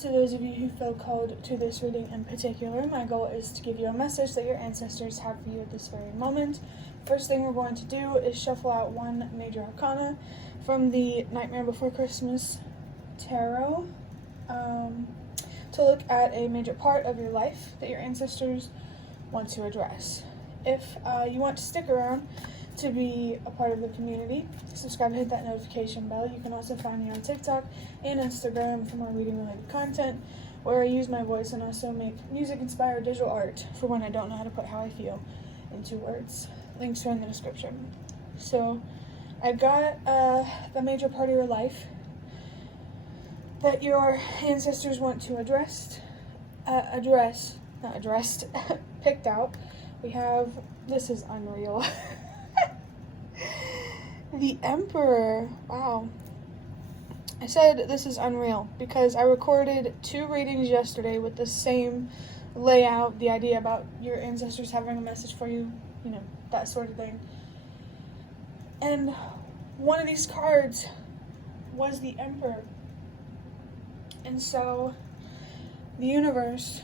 to those of you who feel called to this reading in particular, my goal is to give you a message that your ancestors have for you at this very moment. First thing we're going to do is shuffle out one major arcana from the Nightmare Before Christmas tarot to look at a major part of your life that your ancestors want to address. If you want to stick around to be a part of the community, subscribe and hit that notification bell. You can also find me on TikTok and Instagram for more reading related content, where I use my voice and also make music inspired digital art for when I don't know how to put how I feel into words. Links are in the description. So I got the major part of your life that your ancestors want to picked out. We have, this is unreal. The Emperor. Wow. I said this is unreal because I recorded 2 readings yesterday with the same layout, the idea about your ancestors having a message for you, you know, that sort of thing. And one of these cards was the Emperor. And so the universe,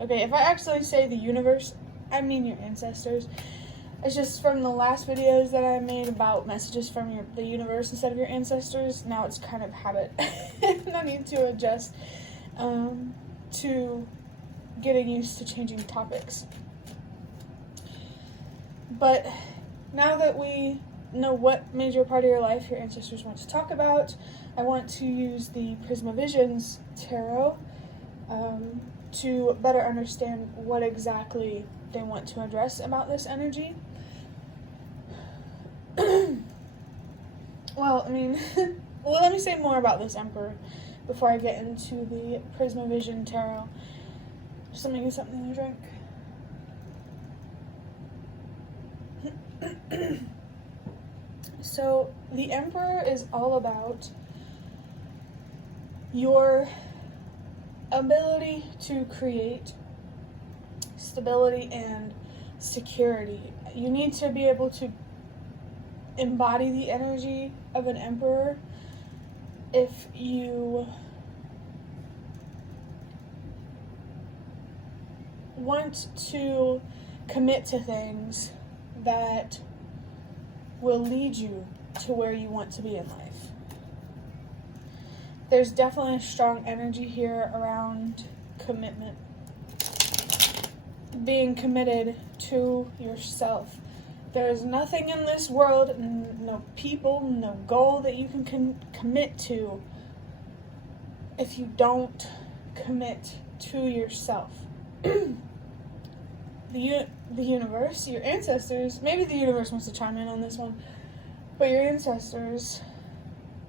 okay, if I actually say the universe, I mean your ancestors. It's just from the last videos that I made about messages from the universe instead of your ancestors. Now it's kind of habit. And I need to adjust to getting used to changing topics. But now that we know what major part of your life your ancestors want to talk about, I want to use the Prisma Visions tarot to better understand what exactly they want to address about this energy. Well, let me say more about this Emperor before I get into the Prisma Vision tarot. Just let me get something to drink. So, the Emperor is all about your ability to create stability and security. You need to be able to embody the energy of an emperor if you want to commit to things that will lead you to where you want to be in life. There's definitely a strong energy here around commitment. Being committed to yourself. There's nothing in this world, no people, no goal that you can commit to if you don't commit to yourself. The universe, your ancestors, maybe the universe wants to chime in on this one, but your ancestors,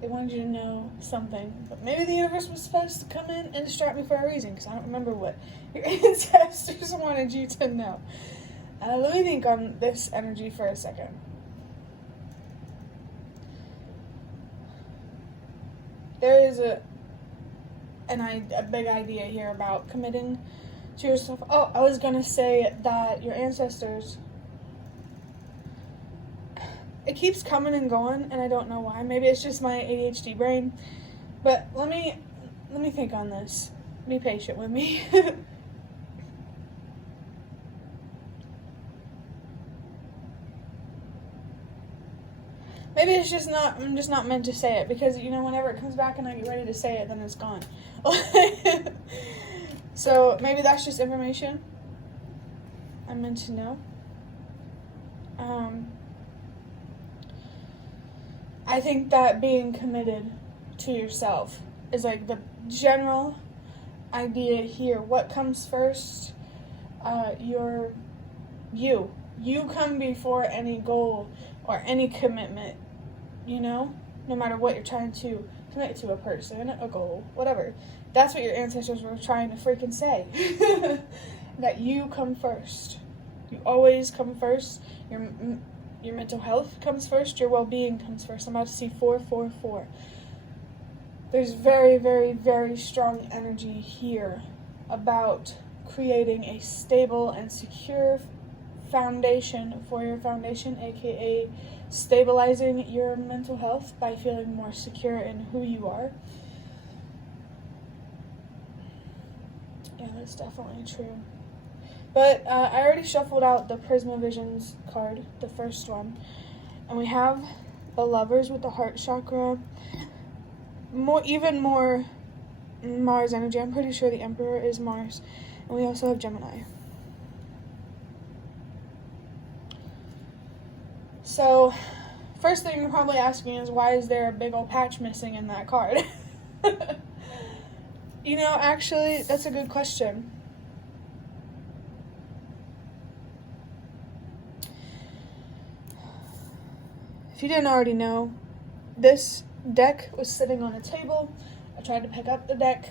they wanted you to know something. But maybe the universe was supposed to come in and distract me for a reason, because I don't remember what your ancestors wanted you to know. Let me think on this energy for a second. There is a big idea here about committing to yourself. Oh, I was going to say that your ancestors, it keeps coming and going, and I don't know why. Maybe it's just my ADHD brain. But let me think on this. Be patient with me. Maybe it's just not, I'm just not meant to say it, because, you know, whenever it comes back and I get ready to say it, then it's gone. So maybe that's just information I'm meant to know. I think that being committed to yourself is like the general idea here. What comes first? You come before any goal or any commitment, you know? No matter what you're trying to commit to, a person, a goal, whatever. That's what your ancestors were trying to freaking say. That you come first. You always come first. Your mental health comes first. Your well-being comes first. I'm about to see 444. There's very, very, very strong energy here about creating a stable and secure foundation for your foundation, aka stabilizing your mental health by feeling more secure in who you are. Yeah, that's definitely true. But I already shuffled out the Prismavisions card, the first one. And we have the Lovers with the heart chakra. Even more Mars energy. I'm pretty sure the Emperor is Mars. And we also have Gemini. So, first thing you're probably asking is, why is there a big old patch missing in that card? You know, actually, that's a good question. If you didn't already know, this deck was sitting on a table. I tried to pick up the deck,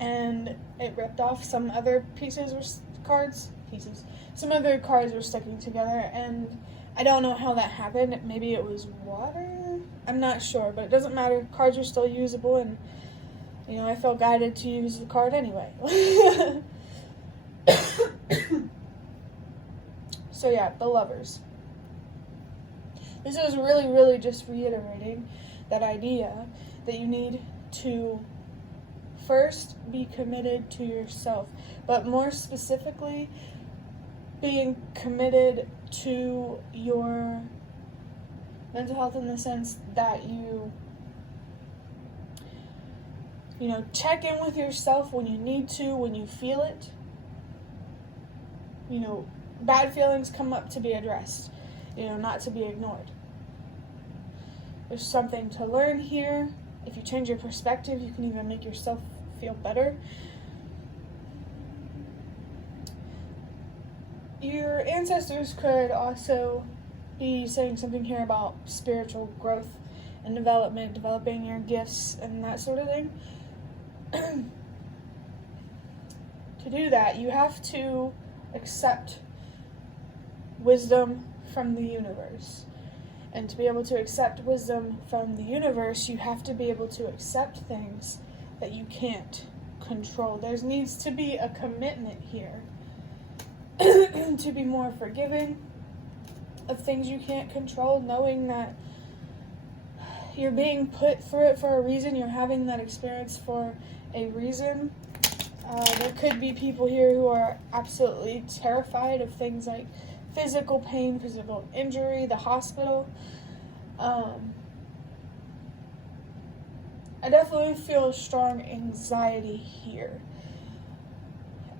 and it ripped off. Some other Some other cards were sticking together, and I don't know how that happened. Maybe it was water? I'm not sure, but it doesn't matter. Cards are still usable, and, you know, I felt guided to use the card anyway. So yeah, the Lovers. This is really, really just reiterating that idea that you need to first be committed to yourself, but more specifically, being committed to your mental health in the sense that you check in with yourself when you need to, when you feel it. You know, bad feelings come up to be addressed, not to be ignored. There's something to learn here. If you change your perspective, you can even make yourself feel better. Your ancestors could also be saying something here about spiritual growth and development, developing your gifts and that sort of thing. To do that, you have to accept wisdom from the universe. And to be able to accept wisdom from the universe, you have to be able to accept things that you can't control. There needs to be a commitment here to be more forgiving of things you can't control, knowing that you're being put through it for a reason, you're having that experience for a reason. There could be people here who are absolutely terrified of things like physical pain, physical injury, the hospital. I definitely feel strong anxiety here.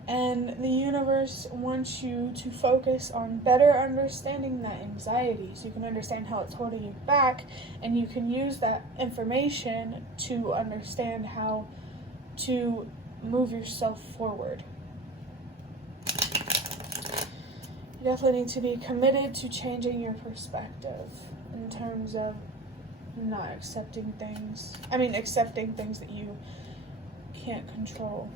And the universe wants you to focus on better understanding that anxiety so you can understand how it's holding you back, and you can use that information to understand how to move yourself forward. You definitely need to be committed to changing your perspective in terms of not accepting things. Accepting things that you can't control.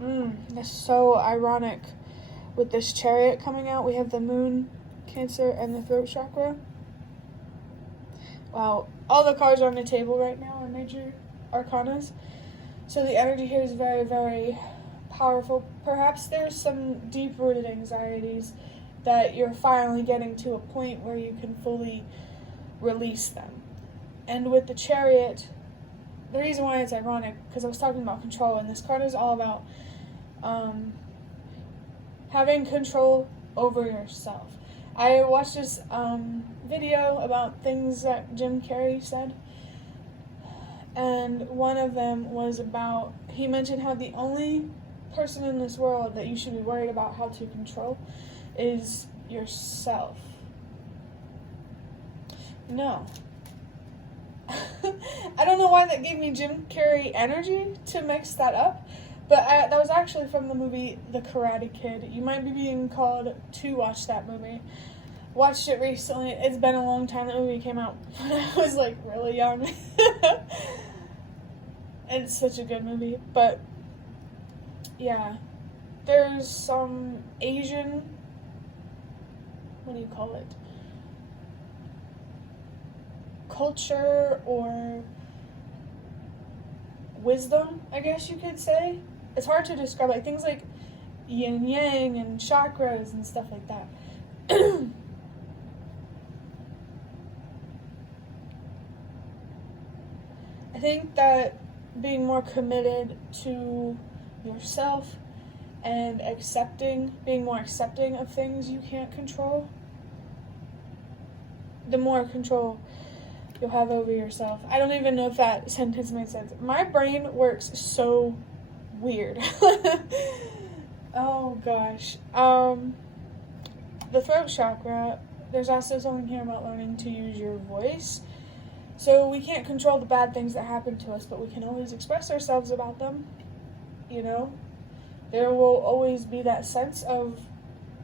That's so ironic. With this Chariot coming out, we have the Moon, Cancer, and the Throat Chakra. Wow, all the cards on the table right now are major arcanas. So the energy here is very, very powerful. Perhaps there's some deep-rooted anxieties that you're finally getting to a point where you can fully release them. And with the Chariot, the reason why it's ironic, because I was talking about control, and this card is all about having control over yourself. I watched this video about things that Jim Carrey said, and one of them was about, he mentioned how the only person in this world that you should be worried about how to control is yourself. No. I don't know why that gave me Jim Carrey energy to mix that up, but that was actually from the movie The Karate Kid. You might be being called to watch that movie. Watched it recently. It's been a long time. That movie came out when I was really young. And it's such a good movie. But yeah, there's some Asian, what do you call it? Culture or wisdom, I guess you could say. It's hard to describe, things like yin yang and chakras and stuff like that. I think that being more committed to yourself and being more accepting of things you can't control, the more control you'll have over yourself. I don't even know if that sentence made sense. My brain works so weird. Oh gosh. The throat chakra, there's also something here about learning to use your voice. So we can't control the bad things that happen to us, but we can always express ourselves about them. You know? There will always be that sense of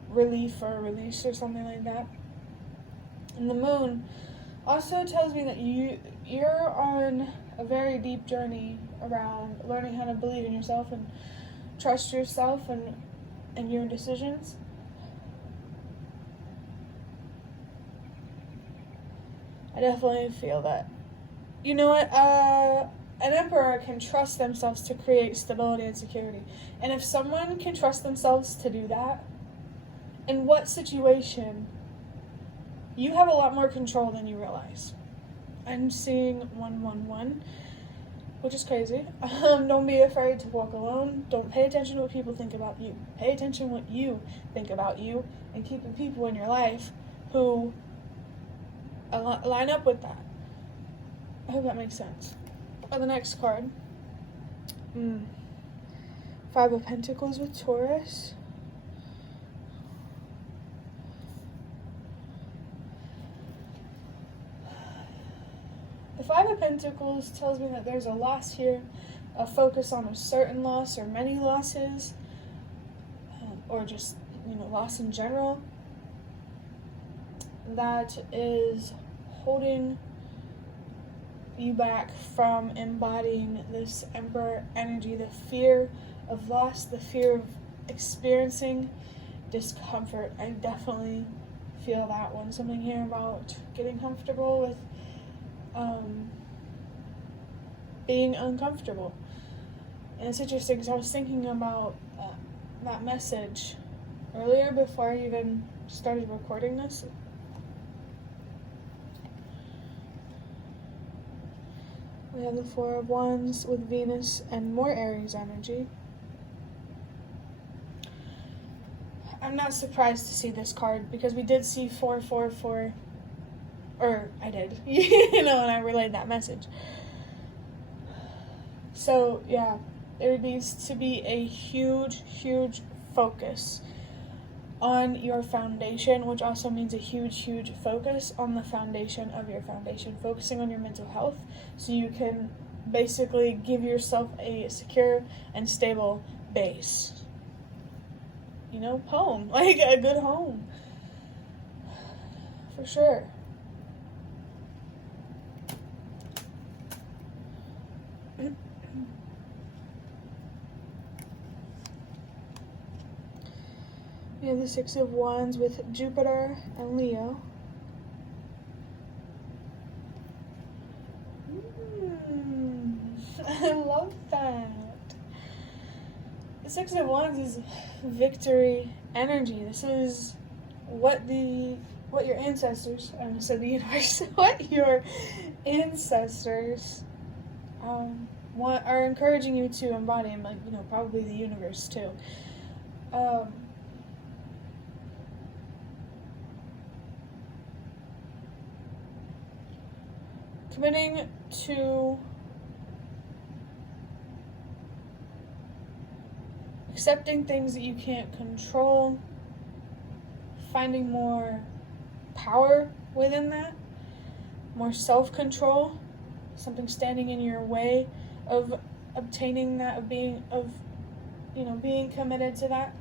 relief or release or something like that. And the moon also tells me that you're on a very deep journey around learning how to believe in yourself and trust yourself and your decisions. I definitely feel that. You know what? An emperor can trust themselves to create stability and security. And if someone can trust themselves to do that, in what situation, you have a lot more control than you realize. I'm seeing 111, which is crazy. Don't be afraid to walk alone. Don't pay attention to what people think about you. Pay attention to what you think about you, and keep the people in your life who line up with that. I hope that makes sense. Or the next card. 5 of Pentacles with Taurus. The 5 of Pentacles tells me that there's a loss here, a focus on a certain loss or many losses, or just, loss in general, that is holding you back from embodying this Emperor energy, the fear of loss, the fear of experiencing discomfort. I definitely feel that one. Something here about getting comfortable with being uncomfortable. And it's interesting because I was thinking about that message earlier before I even started recording this. We have the 4 of Wands with Venus and more Aries energy. I'm not surprised to see this card because we did see 444, or I did, and I relayed that message. So yeah, there needs to be a huge, huge focus on your foundation, which also means a huge, huge focus on the foundation of your foundation, focusing on your mental health so you can basically give yourself a secure and stable base. Home, like a good home, for sure. We have the 6 of Wands with Jupiter and Leo. I love that. The 6 of Wands is victory energy. This is what your ancestors, I almost said the universe, what your ancestors are encouraging you to embody, and probably the universe too. Committing to accepting things that you can't control, finding more power within that, more self-control, something standing in your way of obtaining that, of being committed to that.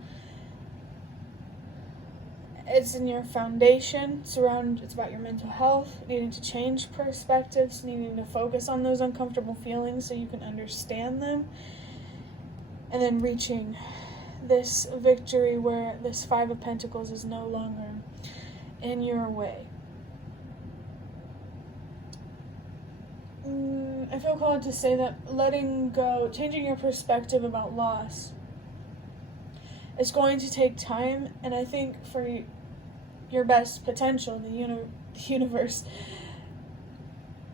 It's in your foundation. It's about your mental health, needing to change perspectives, needing to focus on those uncomfortable feelings so you can understand them, and then reaching this victory where this 5 of Pentacles is no longer in your way. I feel called to say that letting go, changing your perspective about loss, is going to take time, and I think for your best potential, the universe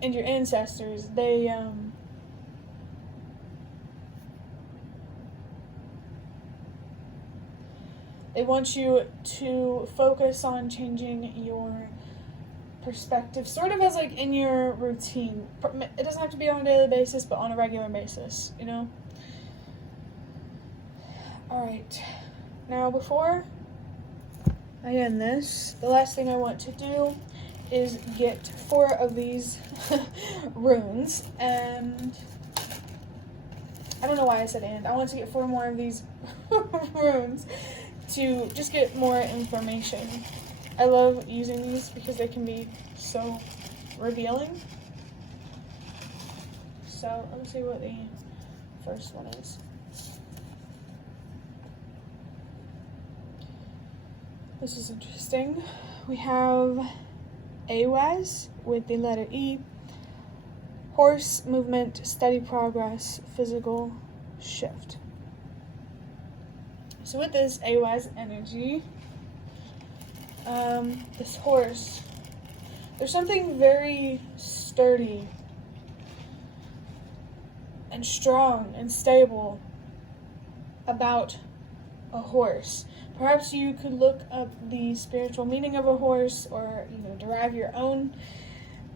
and your ancestors, they They want you to focus on changing your perspective, sort of as like in your routine. It doesn't have to be on a daily basis, but on a regular basis, you know? Alright, now before I end this, the last thing I want to do is get 4 of these runes, and I don't know why I said and. I want to get 4 more of these runes to just get more information. I love using these because they can be so revealing. So let's see what the first one is. This is interesting. We have Ehwaz with the letter E. Horse, movement, steady progress, physical shift. So with this Ehwaz energy, this horse, there's something very sturdy and strong and stable about a horse. Perhaps you could look up the spiritual meaning of a horse, or derive your own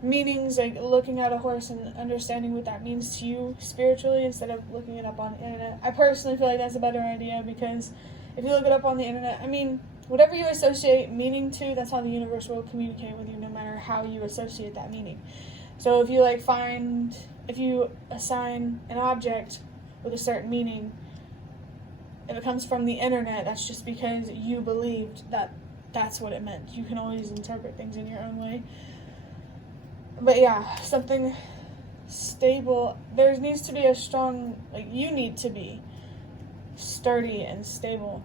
meanings, like looking at a horse and understanding what that means to you spiritually instead of looking it up on the internet. I personally feel like that's a better idea, because if you look it up on the internet, whatever you associate meaning to, that's how the universe will communicate with you, no matter how you associate that meaning. So if you if you assign an object with a certain meaning, if it comes from the internet, that's just because you believed that that's what it meant. You can always interpret things in your own way. But yeah, something stable. There needs to be a strong, you need to be sturdy and stable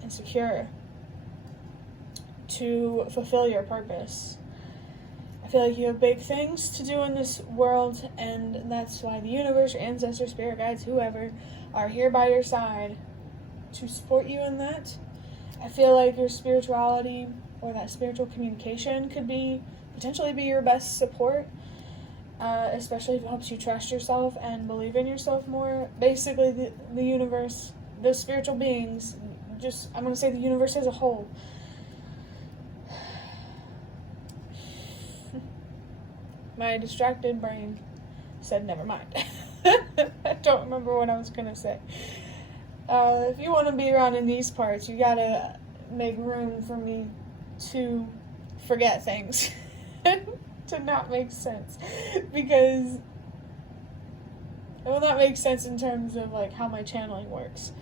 and secure to fulfill your purpose. I feel like you have big things to do in this world, and that's why the universe, your ancestors, spirit guides, whoever, are here by your side to support you in that. I feel like your spirituality or that spiritual communication could potentially be your best support, especially if it helps you trust yourself and believe in yourself more. Basically, the universe, the spiritual beings, I'm going to say the universe as a whole. My distracted brain said never mind. I don't remember what I was going to say. If you want to be around in these parts, you gotta make room for me to forget things. To not make sense. Because it will not make sense in terms of how my channeling works.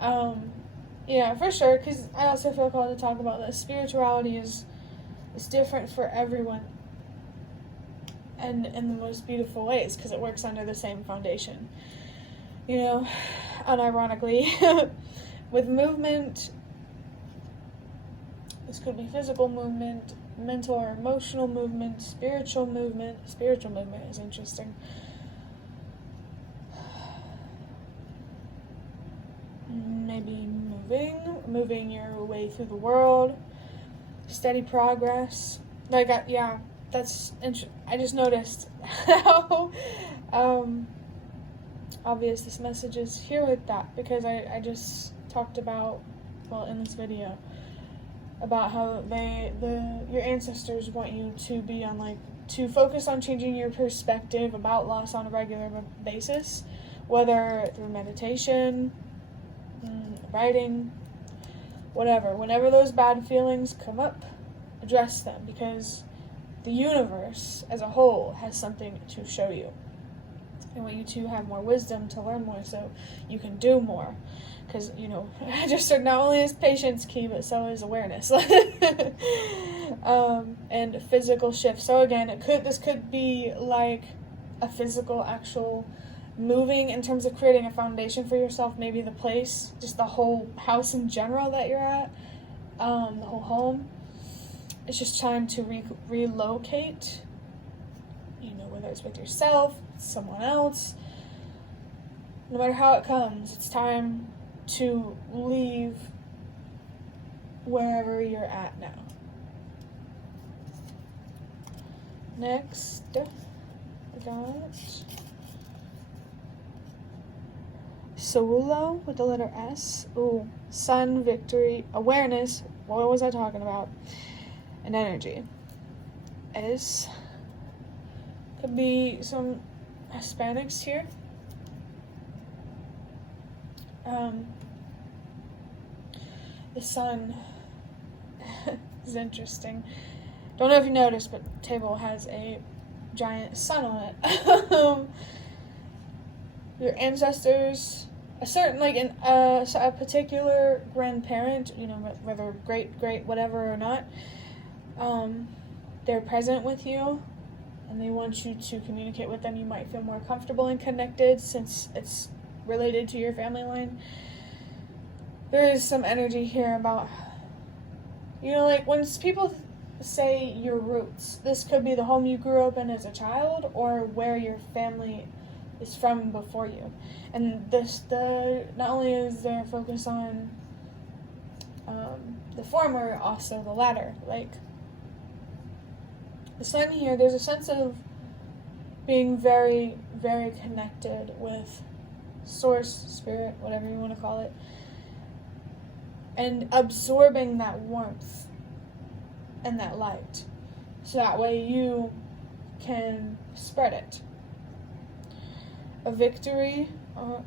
Yeah, for sure, because I also feel called to talk about this. Spirituality is different for everyone, and in the most beautiful ways, because it works under the same foundation. Unironically, with movement, this could be physical movement, mental or emotional movement, spiritual movement. Spiritual movement is interesting. Maybe moving your way through the world, steady progress. That's interesting. I just noticed how obvious this message is here with that, because I just talked about, in this video, about how your ancestors want you to be to focus on changing your perspective about loss on a regular basis, whether through meditation, writing, whatever. Whenever those bad feelings come up, address them, because the universe as a whole has something to show you. I want you to have more wisdom, to learn more, so you can do more. Because, I just said not only is patience key, but so is awareness. And physical shift. So again, this could be like a physical, actual moving in terms of creating a foundation for yourself. Maybe the place, just the whole house in general that you're at, the whole home. It's just time to relocate. Whether it's with yourself, someone else, no matter how it comes, it's time to leave wherever you're at now. Next, I got Sewulo with the letter S. Ooh, sun, victory, awareness. What was I talking about? And energy. S. Could be some Hispanics here. The sun is interesting. Don't know if you noticed, but the table has a giant sun on it. Your ancestors, a certain, like, a particular grandparent, you know, whether great, whatever or not, they're present with you, and they want you to communicate with them. You might feel more comfortable and connected since it's related to your family line. There is some energy here about, you know, like when people say your roots, this could be the home you grew up in as a child or where your family is from before you. And not only is there a focus on the former, also the latter. Like the sun here, there's a sense of being very, very connected with source, spirit, whatever you want to call it, and absorbing that warmth and that light, so that way you can spread it. A victory. I'm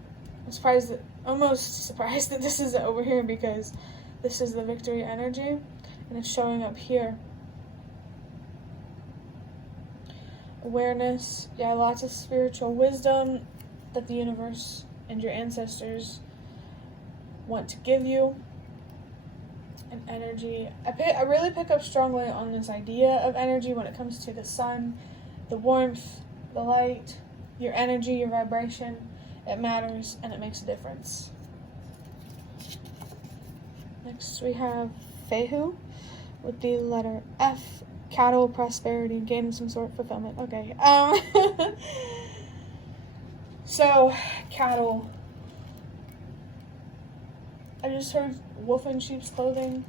almost surprised that this is over here, because this is the victory energy, and it's showing up here. Awareness. Yeah, lots of spiritual wisdom that the universe and your ancestors want to give you. And energy. I really pick up strongly on this idea of energy when it comes to the sun, the warmth, the light, your energy, your vibration. It matters and it makes a difference. Next we have Fehu with the letter F. Cattle, prosperity, gaining some sort of fulfillment. Okay. So, cattle. I just heard wolf in sheep's clothing.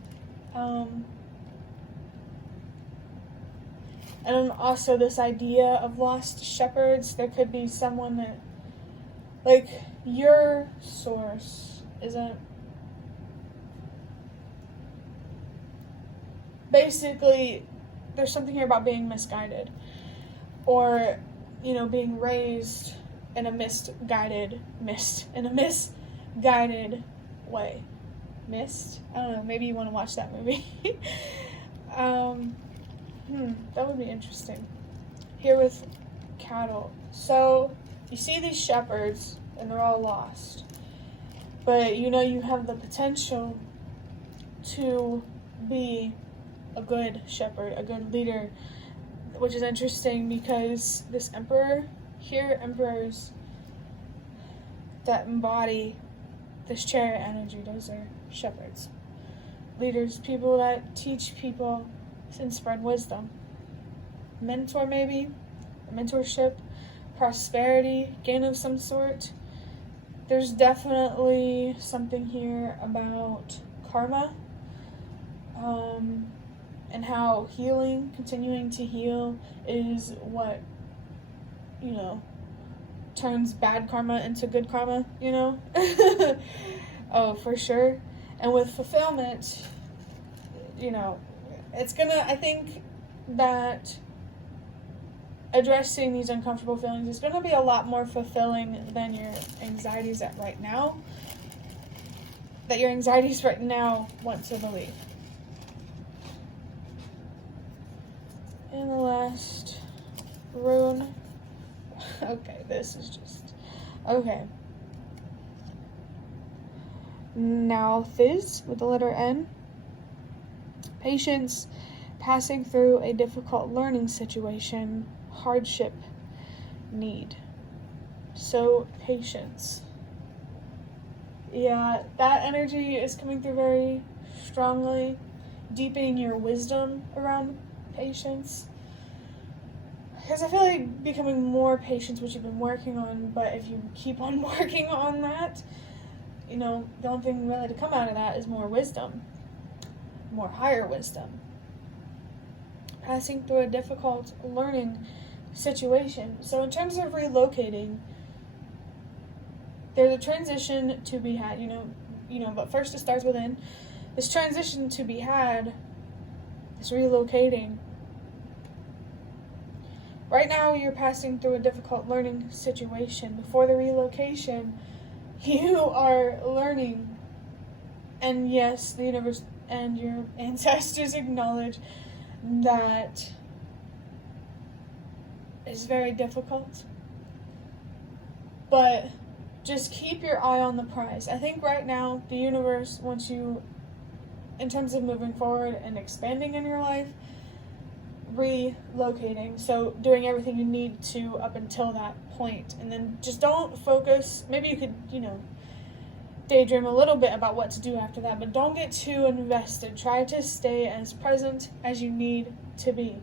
And then also this idea of lost shepherds. There could be someone that, like, your source isn't. Basically, there's something here about being misguided. Or, you know, being raised in a misguided way. Mist? I don't know, maybe you want to watch that movie. That would be interesting. Here with cattle. So, you see these shepherds, and they're all lost. But, you know, you have the potential to be a good shepherd, a good leader, which is interesting because this emperor here, emperors that embody this chariot energy, those are shepherds. Leaders, people that teach people and spread wisdom. Mentor, maybe, mentorship, prosperity, gain of some sort. There's definitely something here about karma, and how healing, continuing to heal, is what, you know, turns bad karma into good karma, you know? Oh, for sure. And with fulfillment, you know, I think that addressing these uncomfortable feelings is going to be a lot more fulfilling than your anxieties right now want to believe. And the last rune. Okay, this is just... Okay. Now, Thiz with the letter N. Patience, passing through a difficult learning situation, hardship, need. So, patience. Yeah, that energy is coming through very strongly, deepening your wisdom around patience. Because I feel like becoming more patient, which you've been working on, but if you keep on working on that, you know, the only thing really to come out of that is more wisdom, more higher wisdom. Passing through a difficult learning situation. So in terms of relocating, there's a transition to be had, but first it starts within. This transition to be had, this relocating. Right now you're passing through a difficult learning situation. Before the relocation, you are learning. And yes, the universe and your ancestors acknowledge that it's very difficult. But just keep your eye on the prize. I think right now the universe wants you, in terms of moving forward and expanding in your life, relocating. So doing everything you need to up until that point. And then just don't focus. Maybe you could, daydream a little bit about what to do after that, but don't get too invested. Try to stay as present as you need to be,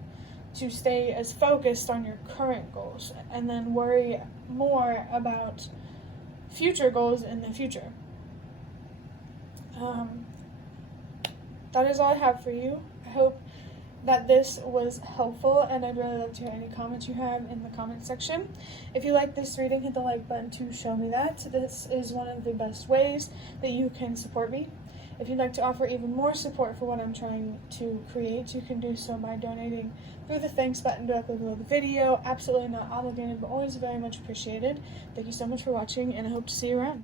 to stay as focused on your current goals, and then worry more about future goals in the future. That is all I have for you. I hope that this was helpful, and I'd really love to hear any comments you have in the comment section. If you like this reading, hit the like button to show me that. This is one of the best ways that you can support me. If you'd like to offer even more support for what I'm trying to create, you can do so by donating through the thanks button directly below the video. Absolutely not obligated, but always very much appreciated. Thank you so much for watching, and I hope to see you around.